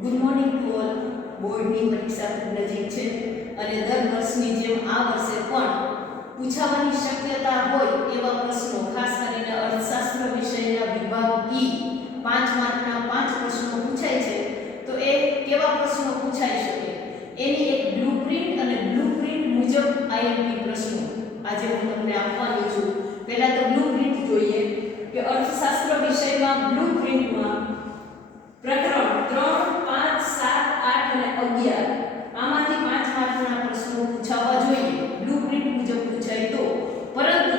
Good morning to all. બોર્ડની પરીક્ષા ખૂબ નજીક છે અને દર વર્ષની જેમ આ વર્ષે પણ પૂછાવાની શક્યતા હોય એવા પ્રશ્નો, ખાસ કરીને અર્થશાસ્ત્ર વિષયના વિભાગ ઈ 5 માર્કના 5 પ્રશ્નો પૂછાય છે. તો એ કેવા પ્રશ્નો પૂછાઈ શકે એની એક બ્લુપ્રિન્ટ અને બ્લુપ્રિન્ટ મુજબ આઈએમપી પ્રશ્નો આજે હું તમને આપવાની છું. પહેલા તો બ્લુપ્રિન્ટ જોઈએ કે અર્થશાસ્ત્ર વિષયમાં બ્લુપ્રિન્ટમાં પ્રકરણ 3, 5, 7, 8 અને 11 આમાંથી 5 માર્કના પ્રશ્નો પૂછાવા જોઈએ બ્લુપ્રિન્ટ મુજબ પૂછાય તો. પરંતુ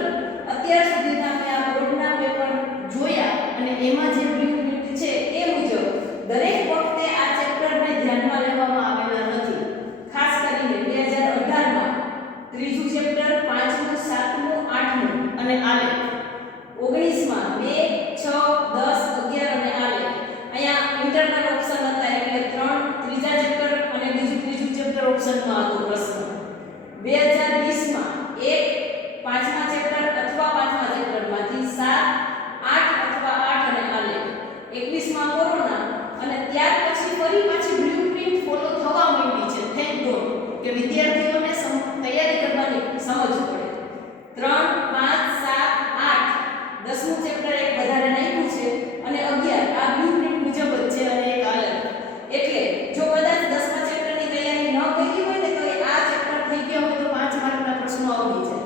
અત્યાર સુધીના મેં આ બોર્ડના પેપર જોયા અને એમાં જે બ્લુપ્રિન્ટ છે એ મુજબ દરેક વખતે આ ચેપ્ટરને ધ્યાનમાં લેવામાં આવેલા નથી. ખાસ કરીને 2018માં ત્રીજું ચેપ્ટર, 5મું, 7મું, 8મું અને આલેખ, 19માં 2, 6, 10, 11 અને આલેખ. અહીંયા ઇન્ટરનલ ઓપ્શન હતા એટલે 3 ત્રીજા ચેપ્ટર અને ત્રીજું ચેપ્ટર ઓપ્શનમાં હતો પ્રશ્ન. 2020માં 1 પાંચમા ચેપ્ટર અથવા પાંચમા ચેપ્ટરમાંથી 7, 8 અથવા 8 અને આલેખ. 21માં કોરોના અને ત્યાર પછી ફરી પાછી બ્લુપ્રિન્ટ ફોલો થવા માંડી છે. થેન્ક ગોડ કે વિદ્યાર્થીઓને તૈયારી કરવાની સમજ પડે. 3, 5, 7, 8 10મું ચેપ્ટર એક વધારે નાખ્યું છે અને 11 આ બ્લુપ્રિન્ટ મુજબ જ છે અને એક આલેખ. એટલે જો કદાચ 10મા ચેપ્ટરની તૈયારી ન કરી હોય ને તો આ ચેપ્ટર થઈ ગયા હોય તો 5 માર્કના પ્રશ્નો આવી જાય.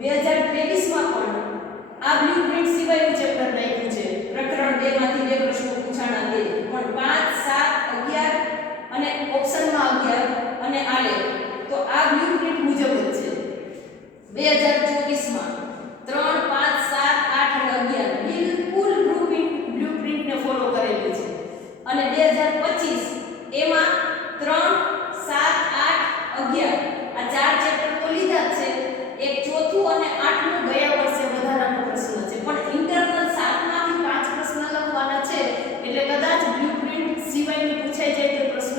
2023માં પણ આ બ્લુપ્રિન્ટ સિવાયનું ચેપ્ટર નાખ્યું છે. પ્રકરણ 2 માંથી 2 પ્રશ્નો પૂછાણા તે પણ 5, 7, 11 અને ઓપ્શનમાં 11 અને આલેખ. તો આ બ્લુપ્રિન્ટ મુજબ જ છે. 2024માં 3, 5, 7, 8 અને 11 બિલકુલ બ્લુપ્રિન્ટને ફોલો કરેલી છે. અને 2025 એમાં 3, 7, 8, 11 આ ચાર ચેપ્ટર તો લીધા જ છે. એક ચોથું અને 8મું ગયા વર્ષે વધારાનો પ્રશ્ન છે. પણ ઇન્ટરનલ 7માંથી 5 પ્રશ્ન લખવાના છે એટલે કદાચ બ્લુપ્રિન્ટ સિવાયનું પૂછાઈ જાય તો પ્રશ્ન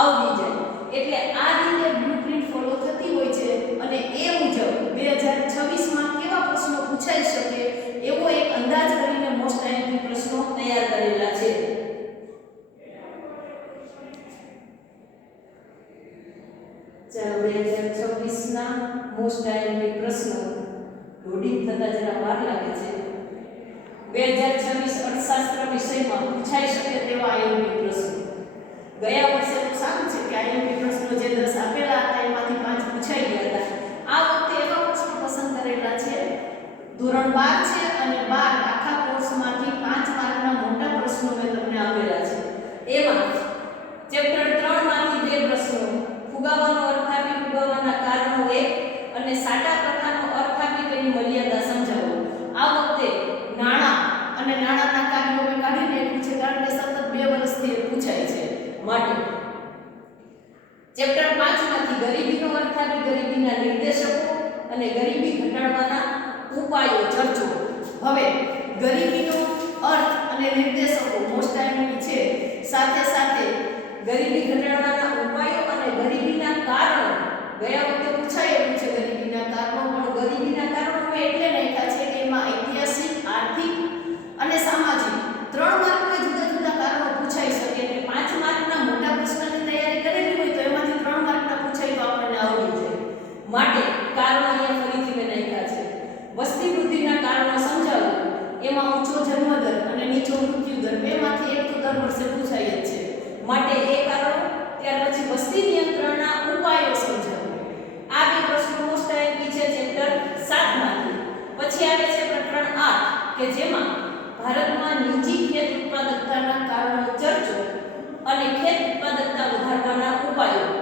આવડી જાય. એટલે આ રીતે બ્લુપ્રિન્ટ ફોલો થતી હોય છે અને એ મુજબ 2026માં કેવા પ્રશ્નો પૂછાઈ શકે એવો એક અંદાજ કરીને મોસ્ટ આઈએમપી પ્રશ્નો તૈયાર કરેલા છે. ચાલો 2026ના મોસ્ટ આઈએમપી પ્રશ્નો લોડિંગ થતા જરા વાર લાગે છે. 2026 અર્થશાસ્ત્ર વિષયમાં પૂછાઈ શકે તેવા આઈએમપી પ્રશ્નો. ગયા વર્ષે તો સારું છે કે આઈએમપી પ્રશ્નો જે 10 આપેલા હતા એમાંથી 5 પૂછાઈ ગયા હતા. આ વખતે એવા પ્રશ્નો પસંદ કરેલા છે. ધોરણ 12 છે અને 12 આખા કોર્સમાંથી 5 માર્કના મોટા પ્રશ્નો મેં તમને આપેલા છે. એમાં ચેપ્ટર 3 માંથી 2 પ્રશ્નો, ફુગાવાનો અર્થ આપી ફુગાવાના કારણો 1 અને સાટા પ્રથાનો અર્થ આપી તેની મર્યાદા સમજાવો. આ વખતે નાણાં અને નાણાંના કાર્યો મેં કાઢી નાખ્યું છે કારણ કે સતત 2 વર્ષથી એ પૂછાય છે માટે. ચેપ્ટર 5 માંથી ગરીબીનો અર્થ આપી ગરીબીના નિર્દેશકો અને ગરીબી ઘટાડવાના ઉપાયો ચર્ચો. હવે ગરીબીનો અર્થ અને નિર્દેશકો મોસ્ટ આઈએમપી છે. સાથે સાથે ગરીબી ઘટાડવાના ઉપાયો અને ગરીબીના કારણો ગયા વખતે પૂછાયેલું છે. ગરીબીના કારણો પણ ગરીબીના કારણો એટલે નાખ્યા છે કે એમાં ઐતિહાસિક, આર્થિક અને સામાજિક 3 માર્કના જુદા જુદા કારણો પૂછાઈ શકે. એટલે 5 માર્કના મોટા પ્રશ્નની તૈયારી કરેલી હોય તો એમાંથી 3 માર્કના પૂછાય તો આપણને આવડી જાય. માટે કારણો અહીંયા ફરીથી મેં નાખ્યા છે. વસ્તી વૃદ્ધિના કારણો સમજાવો. એમાં ઊંચો જન્મદર અને નીચો મૃત્યુદર બેમાંથી એક તો દર વર્ષે પૂછાય જ છે. માટે એ કારણો, ત્યાર પછી વસ્તી નિયંત્રણના ઉપાયો સમજાવો. આ 2 પ્રશ્નો મોસ્ટ આઈએમપી છે ચેપ્ટર 7 માંથી. પછી આવે છે પ્રકરણ 8 કે જેમાં ભારતમાં નીચી ખેત ઉત્પાદકતાના કારણો ચર્ચો અને ખેત ઉત્પાદકતા વધારવાના ઉપાયો.